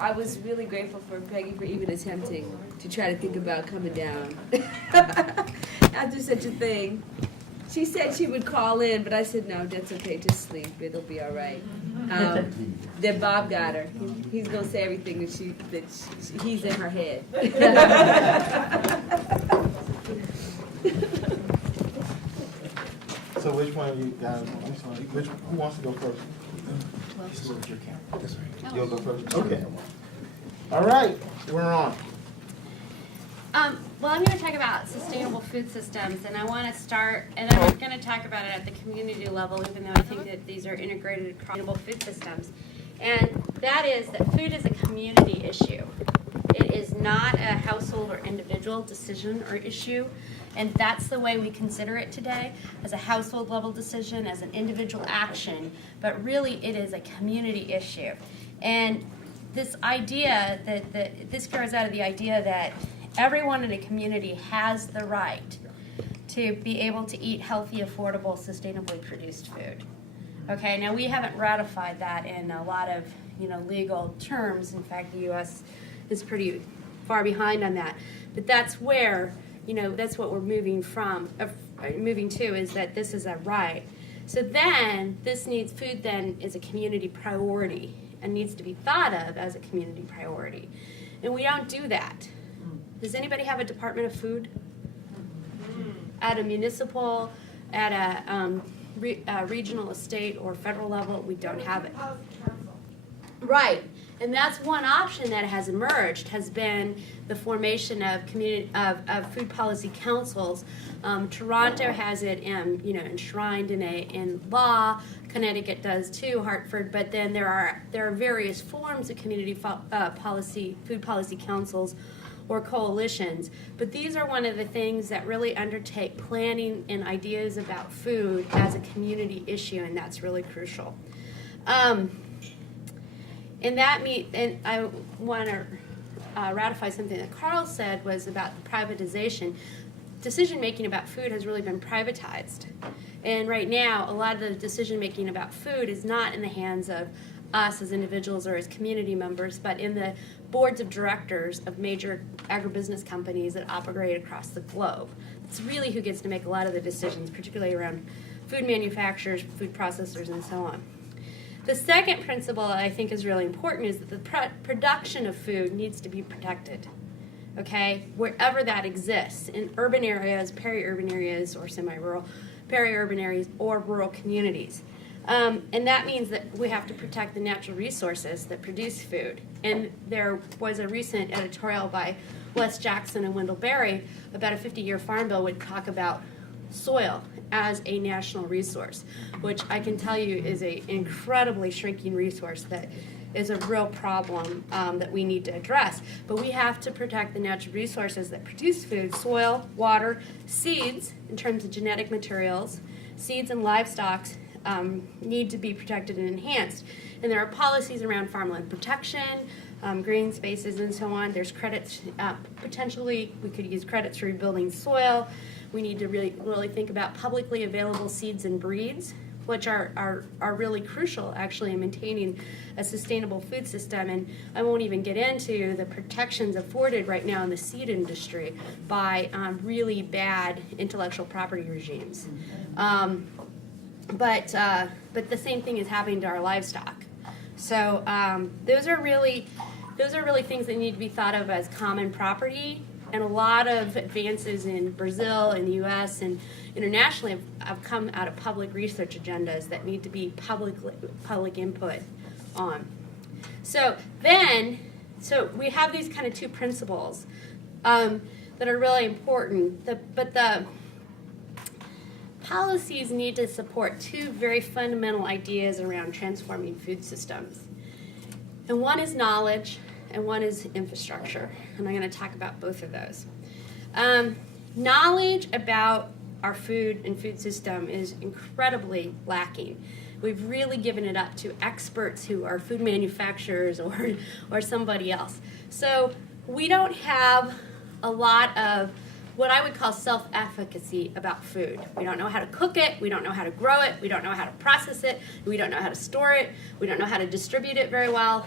I was really grateful for Peggy for even attempting to try to think about coming down after such a thing. She said she would call in, but I said, no, that's okay, just sleep. It'll be all right. Then Bob got her. He's going to say everything that he's in her head. So which one of you guys, who wants to go first? You'll go first? Okay. All right, we're on. Well, I'm going to talk about sustainable food systems, and I want to start, and I'm going to talk about it at the community level, even though I think that these are integrated across sustainable food systems. And that is that food is a community issue. It is not a household or individual decision or issue, and that's the way we consider it today, as a household level decision, as an individual action, but really it is a community issue. And this idea that this grows out of the idea that everyone in a community has the right to be able to eat healthy, affordable, sustainably produced food. Okay, now we haven't ratified that in a lot of legal terms. In fact, the U.S. is pretty far behind on that. But that's where, that's what we're moving to, is that this is a right. So then, food then is a community priority and needs to be thought of as a community priority. And we don't do that. Does anybody have a Department of Food? At a municipal, at a regional, estate, or federal level, we don't have it. Right, and that's one option that has emerged, has been the formation of food policy councils. Toronto has it, enshrined in law. Connecticut does too, Hartford. But then there are various forms of community food policy councils or coalitions. But these are one of the things that really undertake planning and ideas about food as a community issue, and that's really crucial. And I want to ratify something that Carl said was about the privatization. Decision making about food has really been privatized. And right now, a lot of the decision making about food is not in the hands of us as individuals or as community members, but in the boards of directors of major agribusiness companies that operate across the globe. It's really who gets to make a lot of the decisions, particularly around food manufacturers, food processors, and so on. The second principle I think is really important is that the production of food needs to be protected, okay, wherever that exists, in urban areas, peri-urban areas, or semi-rural, peri-urban areas, or rural communities. And that means that we have to protect the natural resources that produce food. And there was a recent editorial by Wes Jackson and Wendell Berry about a 50-year farm bill would talk about soil as a national resource, which I can tell you is an incredibly shrinking resource that is a real problem that we need to address. But we have to protect the natural resources that produce food: soil, water, seeds in terms of genetic materials. Seeds and livestock need to be protected and enhanced. And there are policies around farmland protection, green spaces, and so on. There's credits, potentially we could use credits for rebuilding soil. We need to really think about publicly available seeds and breeds, which are really crucial actually in maintaining a sustainable food system. And I won't even get into the protections afforded right now in the seed industry by really bad intellectual property regimes. But the same thing is happening to our livestock. So those are really things that need to be thought of as common property. And a lot of advances in Brazil, in the U.S., and internationally have come out of public research agendas that need to be public input on. So we have these kind of two principles that are really important. But the policies need to support two very fundamental ideas around transforming food systems. And one is knowledge, and one is infrastructure. And I'm going to talk about both of those. Knowledge about our food and food system is incredibly lacking. We've really given it up to experts who are food manufacturers or somebody else. So we don't have a lot of what I would call self-efficacy about food. We don't know how to cook it, we don't know how to grow it, we don't know how to process it, we don't know how to store it, we don't know how to distribute it very well.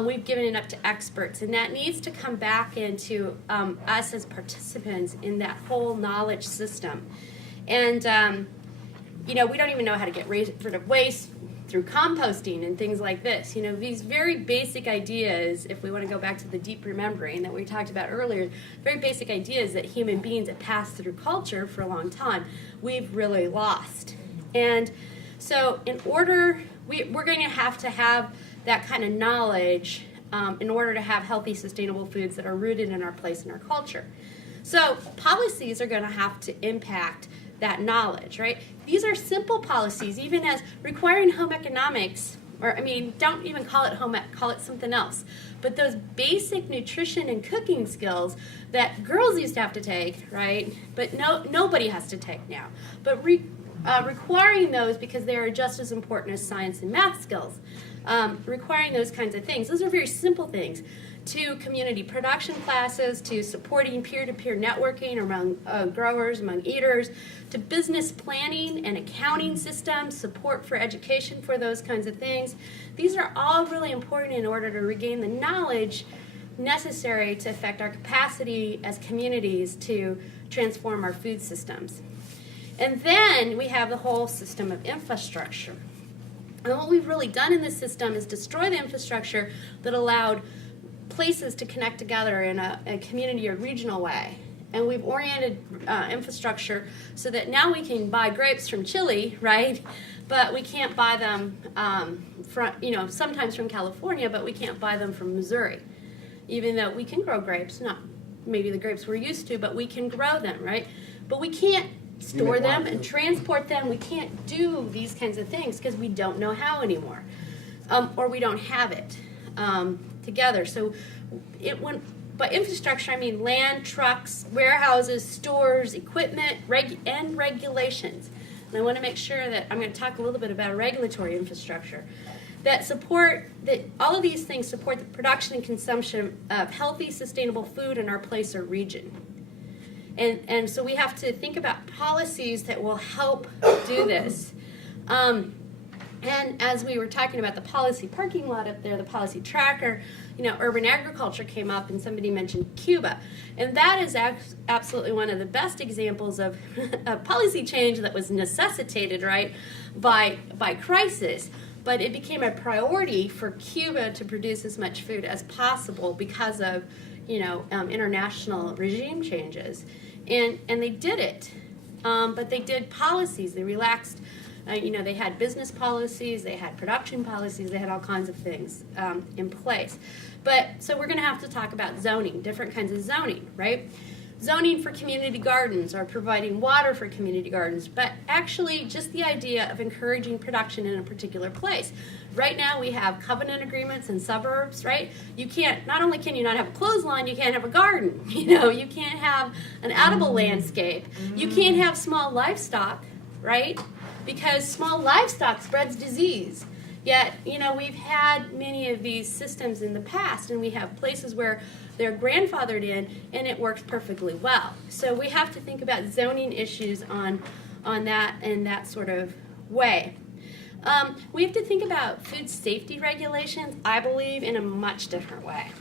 We've given it up to experts, and that needs to come back into us as participants in that whole knowledge system. And we don't even know how to get rid of waste through composting and things like this. These very basic ideas, if we want to go back to the deep remembering that we talked about earlier, very basic ideas that human beings have passed through culture for a long time, we've really lost. And so we're going to have that kind of knowledge in order to have healthy, sustainable foods that are rooted in our place in our culture. So policies are going to have to impact that knowledge, right? These are simple policies, even as requiring home economics, don't even call it home ec, call it something else. But those basic nutrition and cooking skills that girls used to have to take, right? But nobody has to take now. But requiring those, because they are just as important as science and math skills, requiring those kinds of things. Those are very simple things. To community production classes, to supporting peer-to-peer networking among growers, among eaters, to business planning and accounting systems, support for education for those kinds of things. These are all really important in order to regain the knowledge necessary to affect our capacity as communities to transform our food systems. And then we have the whole system of infrastructure. And what we've really done in this system is destroy the infrastructure that allowed places to connect together in a community or regional way. And we've oriented infrastructure so that now we can buy grapes from Chile, right? But we can't buy them sometimes from California, but we can't buy them from Missouri. Even though we can grow grapes, not maybe the grapes we're used to, but we can grow them, right? But we can't store them and transport them. We can't do these kinds of things because we don't know how anymore, or we don't have it together. So by infrastructure, I mean land, trucks, warehouses, stores, equipment, and regulations. And I want to make sure that I'm going to talk a little bit about regulatory infrastructure that all of these things support the production and consumption of healthy, sustainable food in our place or region. And so we have to think about policies that will help do this. And as we were talking about the policy parking lot up there, the policy tracker, urban agriculture came up and somebody mentioned Cuba. And that is absolutely one of the best examples of a policy change that was necessitated, right, by crisis. But it became a priority for Cuba to produce as much food as possible because of, international regime changes. And they did it. But they did policies. They relaxed. They had business policies, they had production policies, they had all kinds of things in place. So we're going to have to talk about zoning, different kinds of zoning, right? Zoning for community gardens or providing water for community gardens, but actually just the idea of encouraging production in a particular place. Right now we have covenant agreements in suburbs, right? Not only can you not have a clothesline, you can't have a garden. You can't have an edible landscape. You can't have small livestock, right? Because small livestock spreads disease. Yet, we've had many of these systems in the past, and we have places where they're grandfathered in, and it works perfectly well. So we have to think about zoning issues on that in that sort of way. We have to think about food safety regulations, I believe, in a much different way.